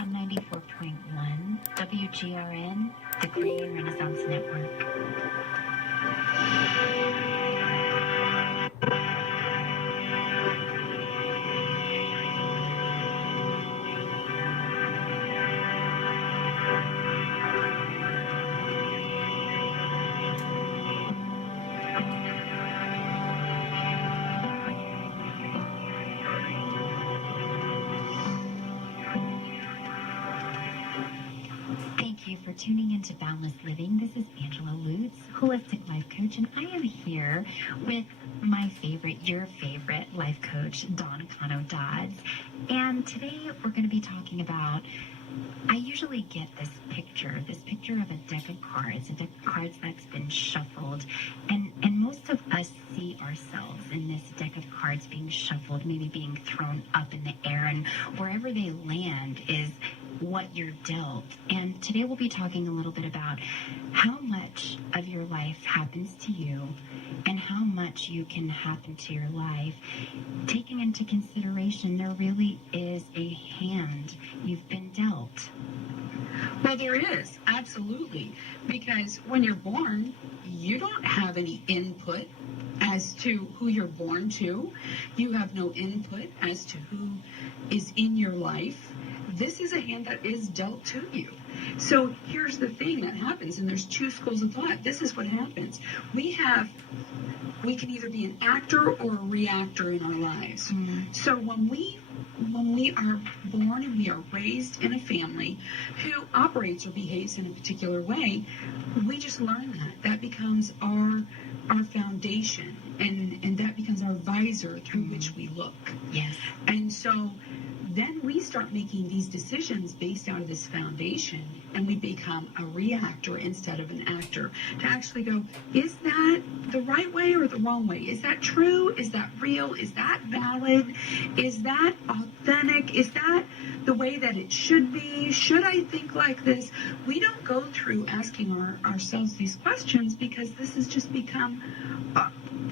on 94.1 WGRN, the Creative Renaissance Network. Thank you for tuning into Boundless Living. This is Angela Lutz, holistic life coach, and I am here with my favorite, your favorite life coach, Dawn Cano-Dodds. And today we're going to be talking about, I usually get this picture of a deck of cards, that's been shuffled, and most of us see ourselves in this deck of cards being shuffled, maybe being thrown up in the air, and wherever they land is what you're dealt. And today we'll be talking a little bit about how much of your life happens to you and how much you can happen to your life, taking into consideration there really is a hand you've been dealt. Well, there is, absolutely, because when you're born, you don't have any input as to who you're born to. You have no input as to who is in your life. This is a hand that is dealt to you. So here's the thing that happens, and there's two schools of thought. This is what happens. We can either be an actor or a reactor in our lives. Mm-hmm. So when we are born and we are raised in a family who operates or behaves in a particular way, we just learn that. That becomes our foundation, and that becomes our visor through which we look. Yes. And so then we start making these decisions based out of this foundation, and we become a reactor instead of an actor. To actually go, is that the right way or the wrong way? Is that true? Is that real? Is that valid? Is that authentic? Is that the way that it should be? Should I think like this? We don't go through asking ourselves these questions because this has just become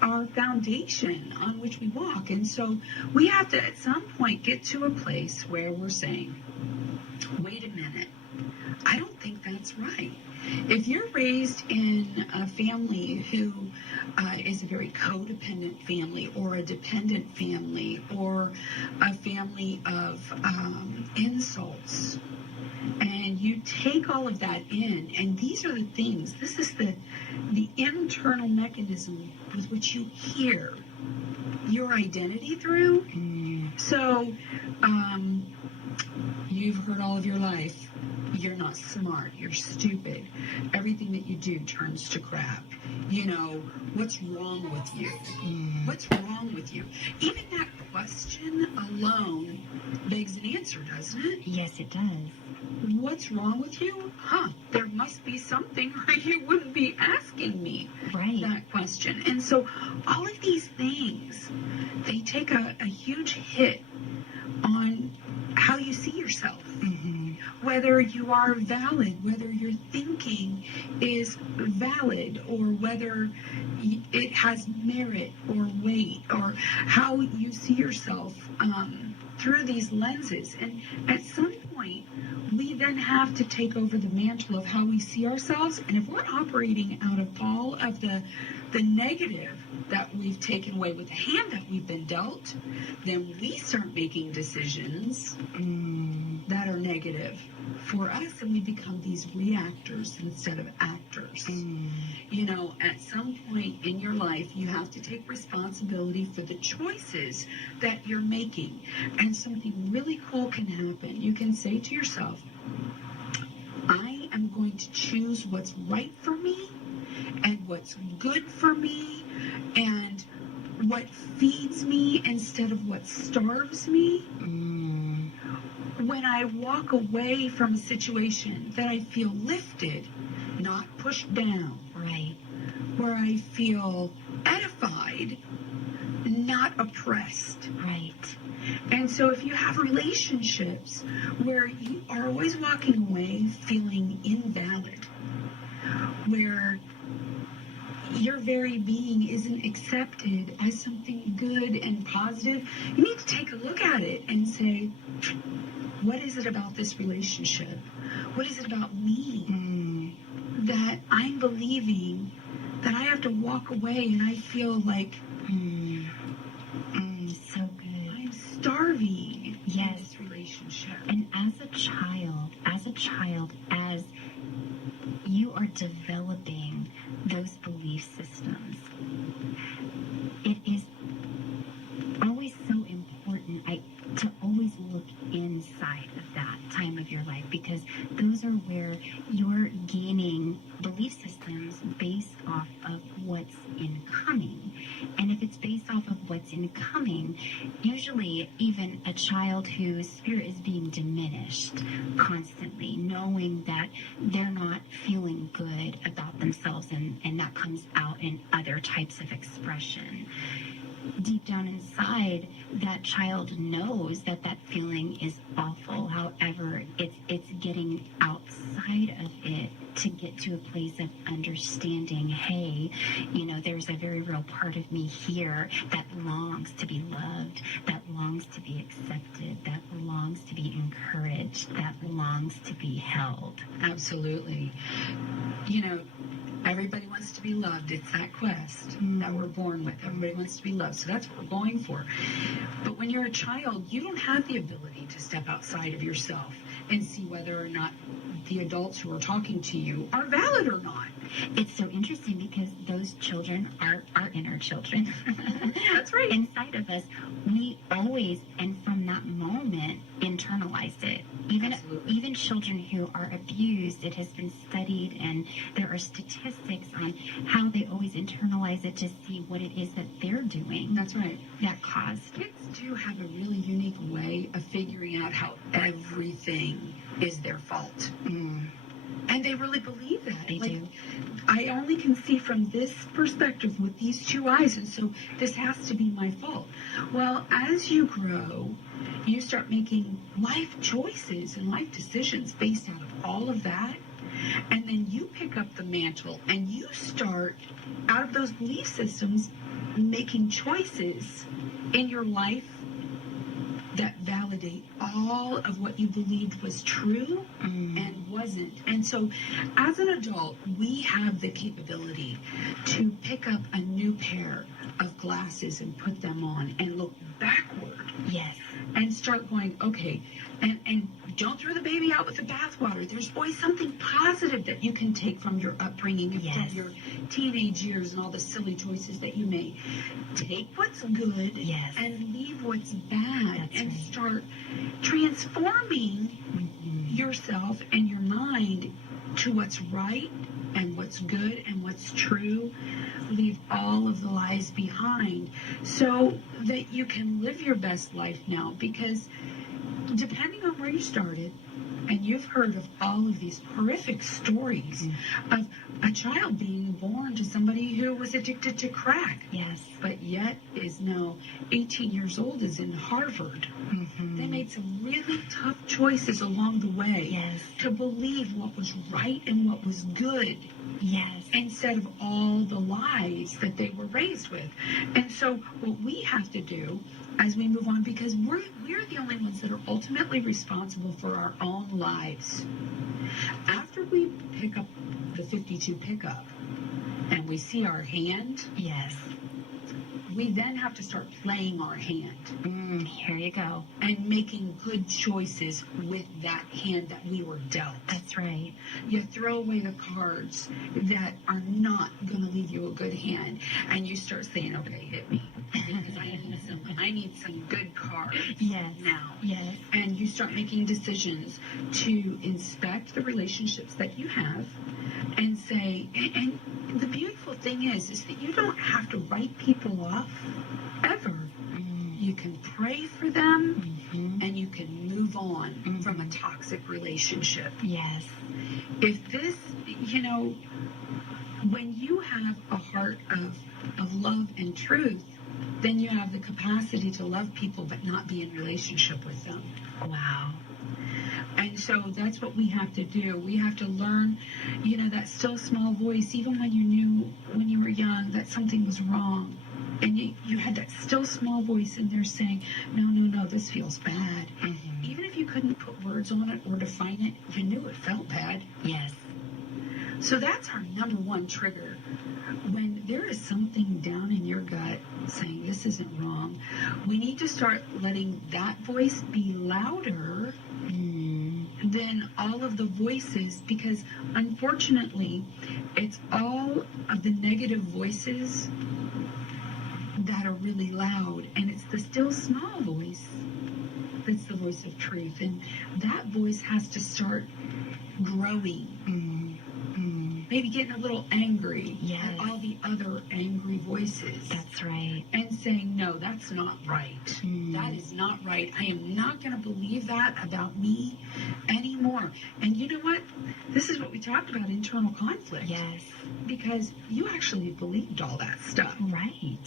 our foundation on which we walk. And so we have to at some point get to a place where we're saying, wait a minute, I don't think that's right. If you're raised in a family who is a very codependent family, or a dependent family, or a family of insults, and you take all of that in, and these are the things, this is the internal mechanism with which you hear your identity through. So you've heard all of your life, you're not smart, you're stupid, everything that you do turns to crap. You know, what's wrong with you? What's wrong with you? Even that question alone begs an answer, doesn't it? Yes, it does. What's wrong with you? There must be something, or you wouldn't be asking me that question. And so all of these things, they take a huge hit on how you see yourself. Mm-hmm. Whether you are valid, whether your thinking is valid, or whether it has merit or weight, or how you see yourself through these lenses. And at some point, we then have to take over the mantle of how we see ourselves. And if we're operating out of all of the negative that we've taken away with the hand that we've been dealt, then we start making decisions that are negative for us, and we become these reactors instead of actors. You know, at some point in your life, you have to take responsibility for the choices that you're making, and something really cool can happen. You can say to yourself, I am going to choose what's right for me, and what's good for me, and what feeds me instead of what starves me. When I walk away from a situation, that I feel lifted, not pushed down. Right. Where I feel edified, not oppressed. Right. And so if you have relationships where you are always walking away feeling invalid, where your very being isn't accepted as something good and positive, you need to take a look at it and say, what is it about this relationship? What is it about me that I'm believing that I have to walk away and I feel like so good. I'm starving yes. in this relationship. And as a child, as you are developing those belief systems, it is always so important to always look inside of that time of your life, because those are where you're gaining belief systems based off of what's incoming. And if it's based off of what's incoming, usually even a child whose spirit is being diminished constantly, knowing that they're not feeling good about themselves, and that comes out in other types of expression. Deep down inside, that child knows that that feeling is awful. However, it's getting outside of it to get to a place of understanding, hey, there's a very real part of me here that longs to be loved, that longs to be accepted, that longs to be encouraged, that longs to be held. Absolutely. Everybody wants to be loved. It's that quest that we're born with. Everybody wants to be loved. So that's what we're going for. But when you're a child, you don't have the ability to step outside of yourself and see whether or not the adults who are talking to you are valid or not. It's so interesting because those children are our inner children. That's right. Inside of us, we always, and from that moment, internalized it. Even children who are abused, it has been studied, and there are statistics on how they always internalize it to see what it is that they're doing. That's right. That caused. Kids do have a really unique way of figuring out how everything is their fault. And they really believe that. They do. I only can see from this perspective with these two eyes, and so this has to be my fault. Well, as you grow, you start making life choices and life decisions based out of all of that. And then you pick up the mantle and you start, out of those belief systems, making choices in your life that validate all of what you believed was true and wasn't. And so as an adult, we have the capability to pick up a new pair of glasses and put them on and look backward. Yes. And start going, okay, and don't throw the baby out with the bathwater. There's always something positive that you can take from your upbringing and from your teenage years and all the silly choices that you made. Take what's good and leave what's bad. That's right. Start transforming yourself and your mind to what's right and what's good and what's true. Leave all of the lies behind so that you can live your best life now, because depending on where you started, and you've heard of all of these horrific stories of a child being born to somebody who was addicted to crack. Yes. But yet is now 18 years old, is in Harvard. They made some really tough choices along the way to believe what was right and what was good. Yes. Instead of all the lies that they were raised with. And so what we have to do as we move on, because we're the only ones that are ultimately responsible for our own lives. After we pick up the 52 pickup and we see our hand, we then have to start playing our hand. Here you go. And making good choices with that hand that we were dealt. That's right. You throw away the cards that are not going to leave you a good hand, and you start saying, okay, hit me, because I need some good cards now. Yes. And you start making decisions to inspect the relationships that you have and say, and the beautiful thing is that you don't have to write people off ever. You can pray for them and you can move on from a toxic relationship. Yes. If this, when you have a heart of love and truth, then you have the capacity to love people but not be in relationship with them. Wow. And so that's what we have to do. We have to learn, that still small voice, even when you knew when you were young that something was wrong. And you had that still small voice in there saying, no, this feels bad. Even if you couldn't put words on it or define it, you knew it felt bad. Yes. So that's our number one trigger. When there is something down in your gut saying this isn't wrong, we need to start letting that voice be louder than all of the voices, because unfortunately, it's all of the negative voices that are really loud, and it's the still small voice that's the voice of truth, and that voice has to start growing. Maybe getting a little angry at all the other angry voices. That's right. And saying, no, that's not right. That is not right. I am not going to believe that about me anymore. And you know what? This is what we talked about, internal conflict. Yes. Because you actually believed all that stuff. Right.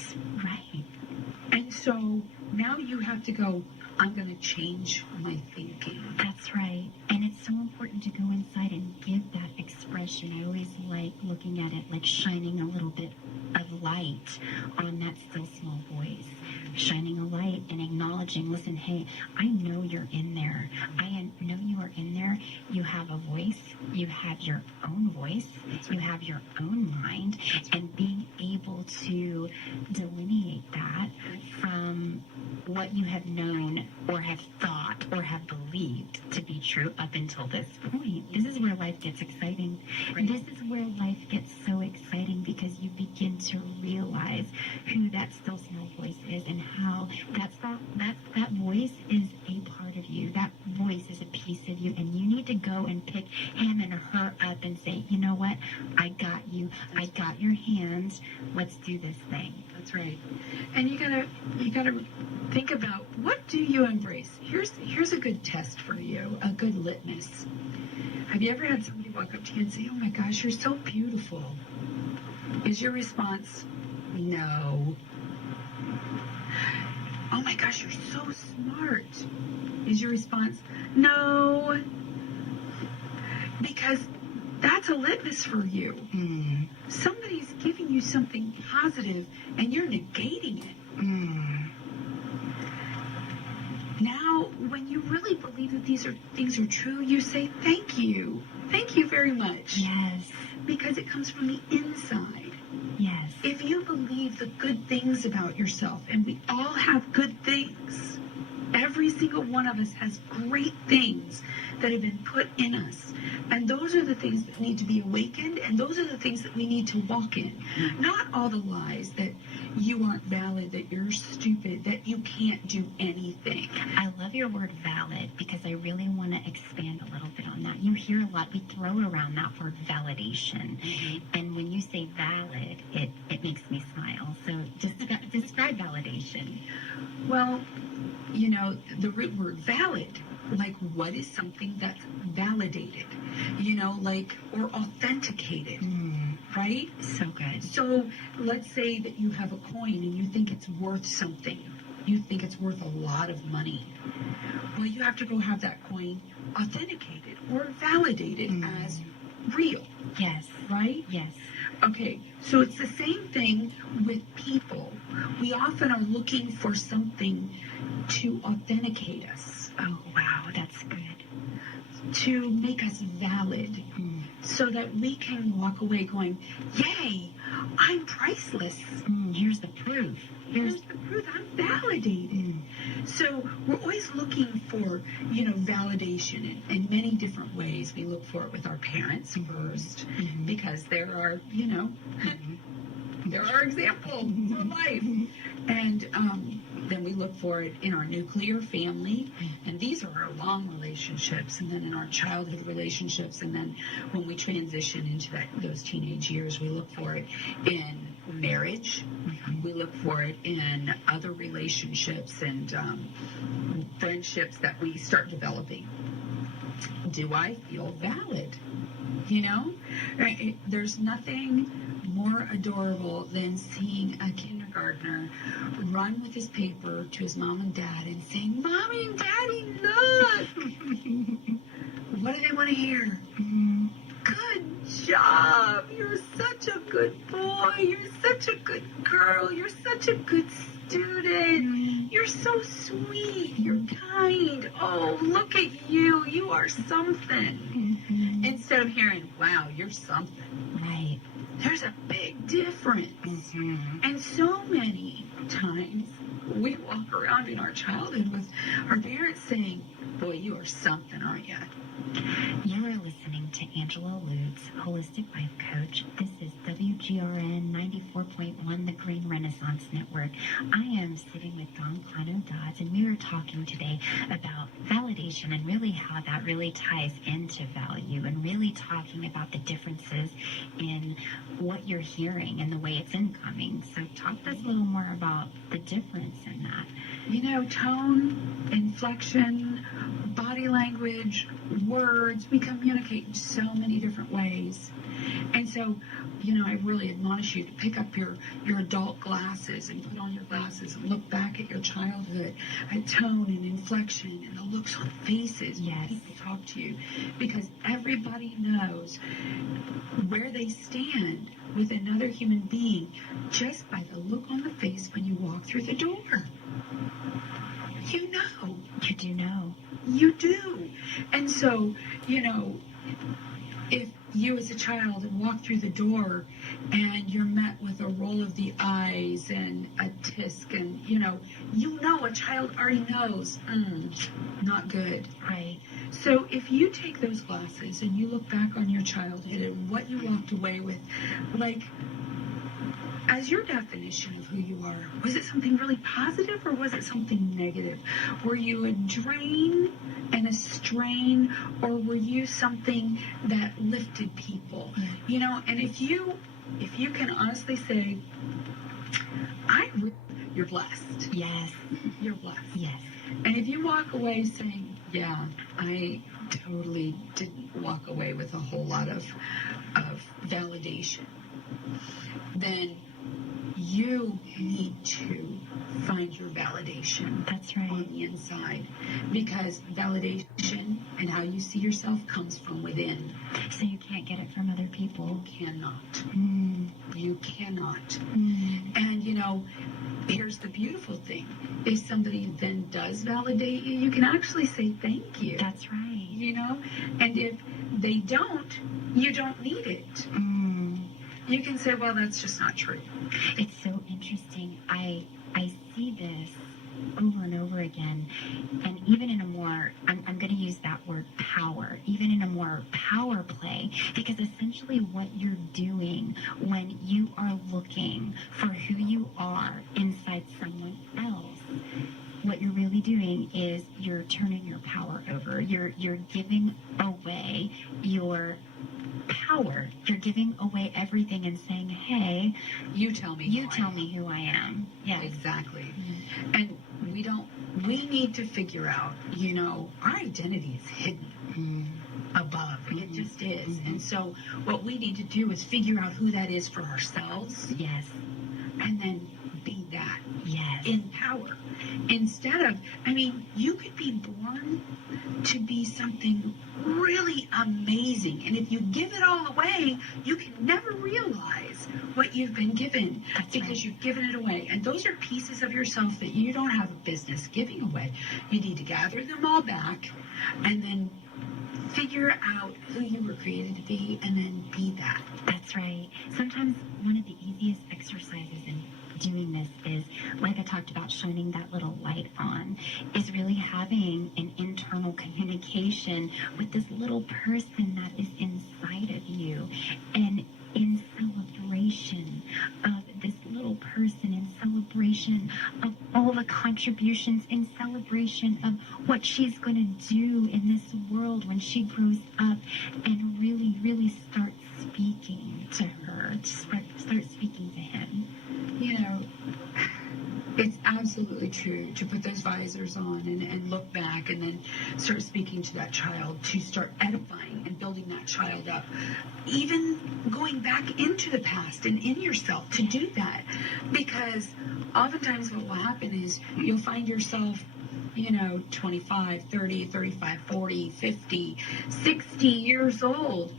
And so now you have to go, I'm going to change my thinking. That's right. And it's so important to go inside and give that expression. I always like looking at it like shining a little bit of light on that still small voice. Shining a light and acknowledging, listen, hey, I know you're in there. I know you are in there. You have a voice. You have your own voice. You have your own mind. And being able to delineate that from what you have known or have thought or have believed to be true up until this point. This is where life gets exciting. Right. This is where life gets so exciting, because you begin to realize who that still small voice is and how that voice is a part of you. That voice is a piece of you, and you need to go and pick him and her up and say, you know what? I got you. I got your hands. Let's do this thing. That's right. And you gotta think about, what do you embrace? Here's a good test for you, a good litmus. Have you ever had somebody walk up to you and say, oh my gosh, you're so beautiful? Is your response, no? Oh my gosh, you're so smart. Is your response, no? Because that's a litmus for you. Somebody's giving you something positive and you're negating it. Now, when you really believe that these things are true, you say, thank you. Thank you very much. Yes. Because it comes from the inside. Yes. If you believe the good things about yourself, and we all have good things, every single one of us has great things that have been put in us. And those are the things that need to be awakened, and those are the things that we need to walk in. Not all the lies that you aren't valid, that you're stupid, that you can't do anything. I love your word valid, because I really want to expand a little bit on that. You hear a lot, we throw around that word validation. And when you say valid, it makes me smile. So just describe validation. Well, you know, the root word valid, like what is something that's validated, you know, like, or authenticated, right? So good. So let's say that you have a coin and you think it's worth something. You think it's worth a lot of money. Well, you have to go have that coin authenticated or validated as real. Yes. Right? Yes. Okay, so it's the same thing with people. We often are looking for something to authenticate us. Oh, wow, that's good. To make us valid, so that we can walk away going, yay, I'm priceless. Here's the proof. Here's the proof, I'm validated. So we're always looking for, you know, validation in many different ways. We look for it with our parents first, because there are, you know, there are examples of life. And then we look for it in our nuclear family, and these are our long relationships, and then in our childhood relationships, and then when we transition into those teenage years, we look for it in marriage. We look for it in other relationships and friendships that we start developing. Do I feel valid? You know, there's nothing more adorable than seeing a kindergartner run with his paper to his mom and dad and saying, Mommy and Daddy, look! What do they want to hear? Good job! You're such a good boy! You're such a good girl! You're such a good student! You're so sweet! You're kind! Oh, look at something. Mm-hmm. Instead of hearing, wow, you're something. Right. There's a big difference. Mm-hmm. And so many times we walk around in our childhood with our parents saying, boy, you are something, aren't you? You are listening to Angela Lutz, Holistic Life Coach. This is WGRN 94.1, the Green Renaissance Network. I am sitting with Dawn Cano-Dodds, and we are talking today about validation and really how that really ties into value, and really talking about the differences in what you're hearing and the way it's incoming. So talk to us a little more about the difference in that. You know, tone, inflection, body language, words, we communicate in so many different ways. And so, you know, I really admonish you to pick up your adult glasses and put on your glasses and look back at your childhood, at tone and inflection and the looks on faces when people talk to you. Because everybody knows where they stand with another human being just by the look on the face when you walk through the door. You know. You do know. You do. And so, you know, if you as a child walk through the door and you're met with a roll of the eyes and a tisk and, you know a child already knows, not good. Right. So if you take those glasses and you look back on your childhood and what you walked away with, like, as your definition of who you are, was it something really positive or was it something negative? Were you a drain and a strain, or were you something that lifted people? Yeah. You know, and if you can honestly say, you're blessed. Yes. You're blessed. Yes. And if you walk away saying, yeah, I totally didn't walk away with a whole lot of validation, then you need to find your validation. That's right. On the inside, because validation and how you see yourself comes from within. So you can't get it from other people. You cannot. Mm. You cannot. Mm. And, you know, here's the beautiful thing. If somebody then does validate you, you can actually say thank you. That's right. You know? And if they don't, you don't need it. Mm. You can say, well, that's just not true. It's so interesting. I see this over and over again, and even in a more, I'm going to use that word power, even in a more power play, because essentially what you're doing when you are looking for who you are inside someone else, what you're really doing is you're turning your power over. You're giving away your power. You're giving away everything and saying, hey, you tell me who I am. Yes. Exactly. Mm-hmm. And we need to figure out, you know, our identity is hidden above. It just is. Mm-hmm. And so what we need to do is figure out who that is for ourselves. Yes. And then be that. Yes. In power. Instead of, I mean, you could be born to be something really amazing. And if you give it all away, you can never realize what you've been given. That's because right. You've given it away. And those are pieces of yourself that you don't have a business giving away. You need to gather them all back and then figure out who you were created to be and then be that. That's right. Sometimes one of the easiest exercises in doing this is, like I talked about, shining that little light on, is really having an internal communication with this little person that is inside of you, and in celebration of this little person, in celebration of all the contributions, in celebration of what she's going to do in this world when she grows up, and really, really start speaking to her, start speaking to him. You know, it's absolutely true to put those visors on and look back and then start speaking to that child, to start edifying and building that child up. Even going back into the past and in yourself to do that. Because oftentimes what will happen is you'll find yourself, you know, 25, 30, 35, 40, 50, 60 years old.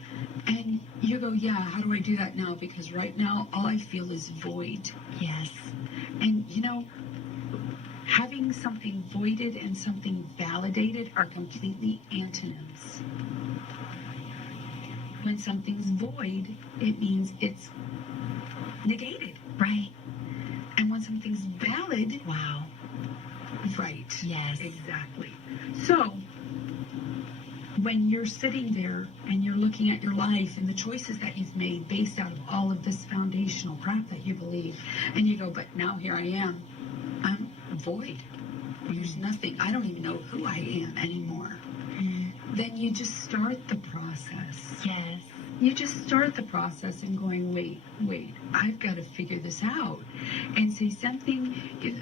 And you go, yeah, how do I do that now? Because right now, all I feel is void. Yes. And, you know, having something voided and something validated are completely antonyms. When something's void, it means it's negated. Right. And when something's valid, Wow. right. Yes. Exactly. So, when you're sitting there and you're looking at your life and the choices that you've made based out of all of this foundational crap that you believe, and you go, but now here I am, I'm void. There's nothing. I don't even know who I am anymore. Then you just start the process. Yes. You just start the process and going, wait, I've got to figure this out. And see something,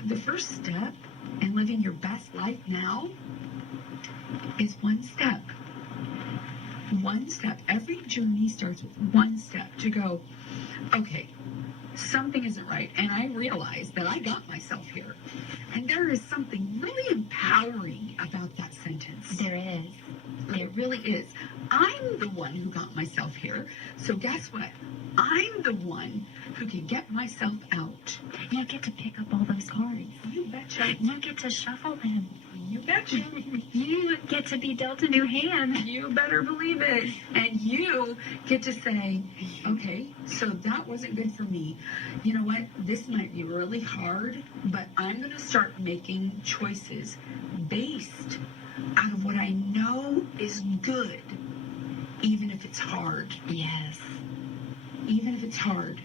the first step in living your best life now is one step. One step. Every journey starts with one step to go, okay, something isn't right. And I realize that I got myself here. And there is something really empowering about that sentence. There is. It really is. I'm the one who got myself here. So guess what? I'm the one who can get myself out. You get to pick up all those cards. You betcha. You get to shuffle them. You betcha. You get to be dealt a new hand. You better believe it. And you get to say, okay, so that wasn't good for me. You know what? This might be really hard, but I'm going to start making choices based out of what I know is good, even if it's hard. Yes. Even if it's hard.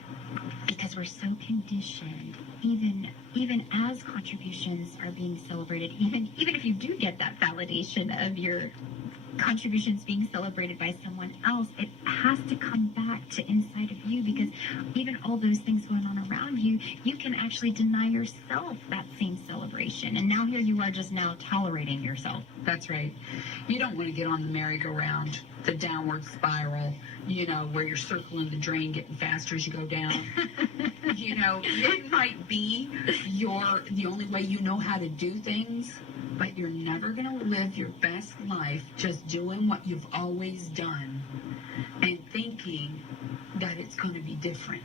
Because we're so conditioned, even as contributions are being celebrated, even if you do get that validation of your contributions being celebrated by someone else, it has to come back to inside of you, because even all those things going on around you, you can actually deny yourself that same celebration. And now here you are just now tolerating yourself. That's right. You don't want to get on the merry-go-round, the downward spiral, where you're circling the drain, getting faster as you go down. It might be the only way you know how to do things, but you're never going to live your best life just doing what you've always done and thinking that it's going to be different.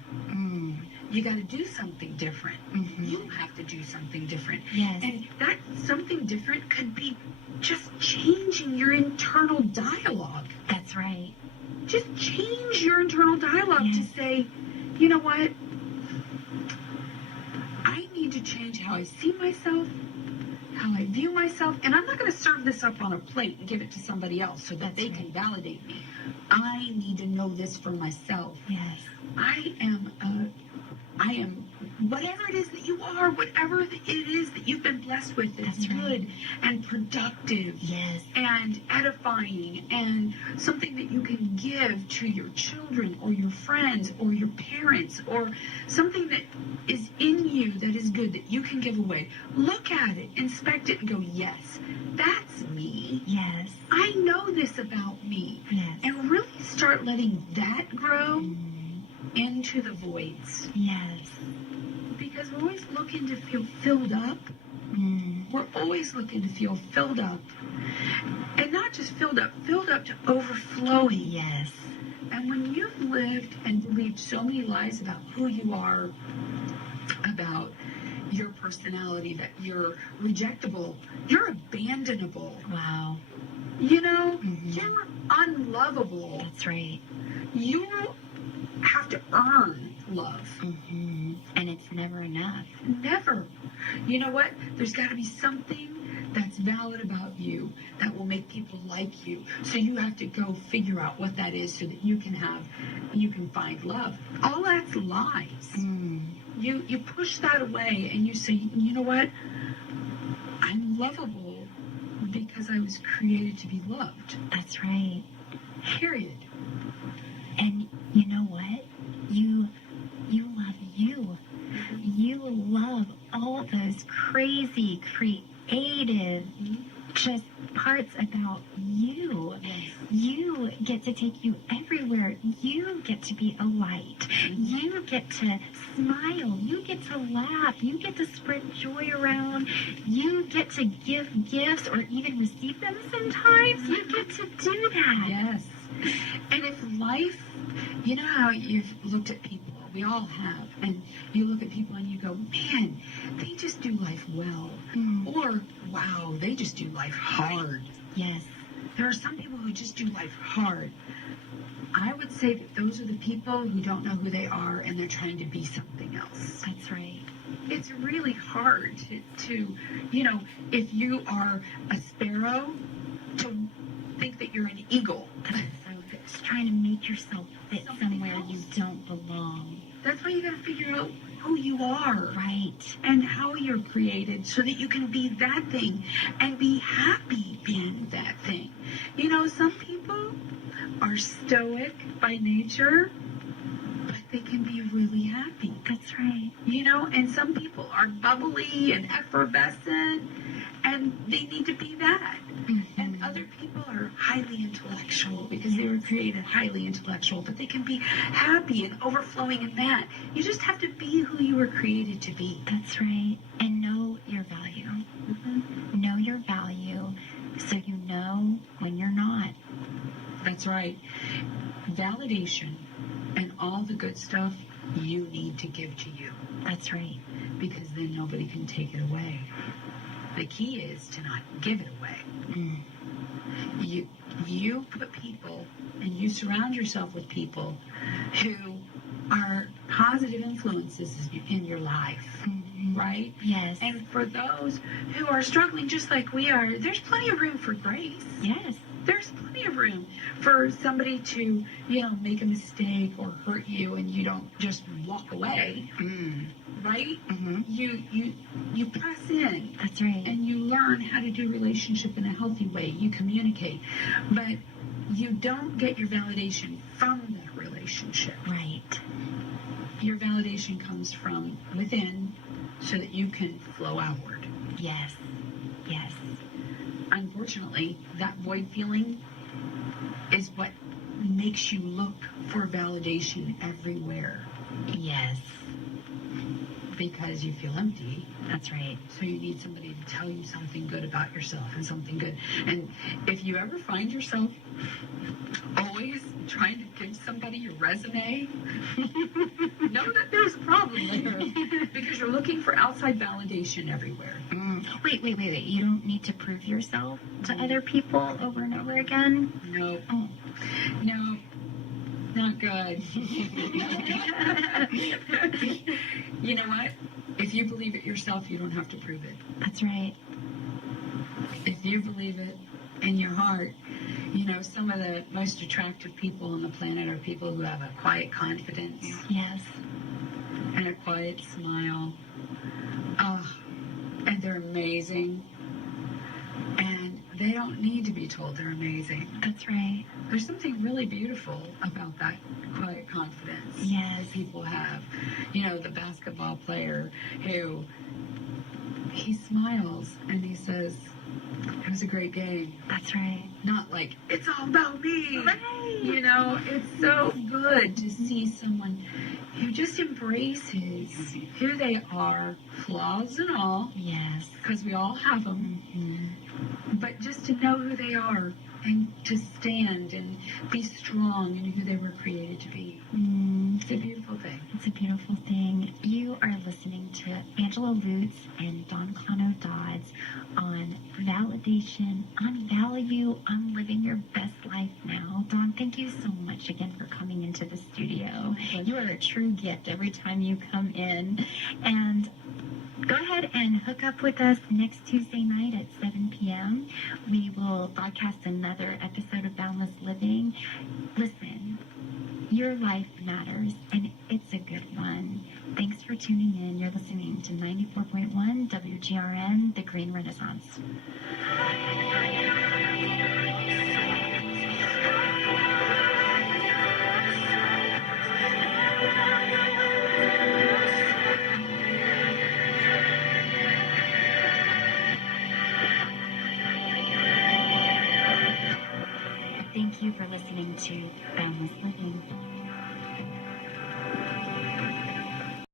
You got to do something different. You have to do something different. Yes. And that something different could be just changing your internal dialogue. That's right. Just change your internal dialogue Yes. to say, you know what? I need to change how I see myself, how I view myself, and I'm not going to serve this up on a plate and give it to somebody else so that they can validate me. I need to know this for myself. Yes. I am whatever it is that you are, whatever it is that you've been blessed with that's good and productive. Yes. And edifying and something that you can give to your children or your friends or your parents, or something that is in you that is good that you can give away. Look at it, inspect it, and go, yes, that's me. Yes. I know this about me. Yes. And really start letting that grow into the voids. Yes. Because we're always looking to feel filled up. We're always looking to feel filled up. And not just filled up to overflowing. Yes. And when you've lived and believed so many lies about who you are, about your personality, that you're rejectable, you're abandonable. Wow. You're unlovable. That's right. You have to earn love. And it's never enough. Never. You know what? There's got to be something that's valid about you that will make people like you. So you have to go figure out what that is so that you can find love. All that's lies. You push that away and you say, you know what? I'm lovable because I was created to be loved. That's right. Period. And you know what? You love you. You love all those crazy, creative, just parts about you. Yes. You get to take you everywhere. You get to be a light. You get to smile. You get to laugh. You get to spread joy around. You get to give gifts or even receive them sometimes. You get to do that. Yes. And if life, you know how you've looked at people we all have. And you look at people and you go, man, they just do life well. Or, wow, they just do life hard. Yes. There are some people who just do life hard. I would say that those are the people who don't know who they are and they're trying to be something else. That's right. It's really hard to if you are a sparrow, to think that you're an eagle. It's trying to make yourself fit somewhere else. you don't belong. That's why you got to figure out who you are. Right. And how you're created so that you can be that thing and be happy being that thing. Some people are stoic by nature, but they can be really happy. That's right. And some people are bubbly and effervescent, and they need to be that. And other people are highly intellectual because they were created highly intellectual, but they can be happy and overflowing in that. You just have to be who you were created to be. That's right. And know your value. Know your value so you know when you're not. That's right. Validation and all the good stuff you need to give to you. That's right. Because then nobody can take it away. The key is to not give it away. You put people and you surround yourself with people who are positive influences in your life, right? Yes. And for those who are struggling just like we are, there's plenty of room for grace. Yes. There's plenty of room for somebody to, make a mistake or hurt you and you don't just walk away, right? You press in. That's right. And you learn how to do relationship in a healthy way. You communicate. But you don't get your validation from that relationship. Right. Your validation comes from within so that you can flow outward. Yes. Yes. Unfortunately, that void feeling is what makes you look for validation everywhere. Yes. Because you feel empty. That's right. So you need somebody to tell you something good about yourself and something good. And if you ever find yourself always trying to give somebody your resume, know that there's a problem there. Because you're looking for outside validation everywhere. Wait. You don't need to prove yourself to other people over and over again? No. Oh. No. Not good. You know what? If you believe it yourself, you don't have to prove it. That's right. If you believe it in your heart, some of the most attractive people on the planet are people who have a quiet confidence. Yes. And a quiet smile. And they're amazing. And they don't need to be told they're amazing. That's right. There's something really beautiful about that quiet confidence. Yes. That people have. The basketball player who he smiles and he says, it was a great game. That's right. Not like, it's all about me. Right. It's so good to see someone who just embraces who they are, flaws and all. Yes. Because we all have them. But just to know who they are and to stand and be strong in who they were created to be. It's a beautiful thing. It's a beautiful thing. You are listening to Angela Lutz and Dawn Cano-Dodds on validation, on value, on living your best life now. Dawn, thank you so much again for coming into the studio. You are a true gift every time you come in. And go ahead and hook up with us next Tuesday night at 7 p.m. We will broadcast another episode of Boundless Living. Listen, your life matters, and it's a good one. Thanks for tuning in. You're listening to 94.1 WGRN, The Green Renaissance. Thank you for listening to Boundless Living.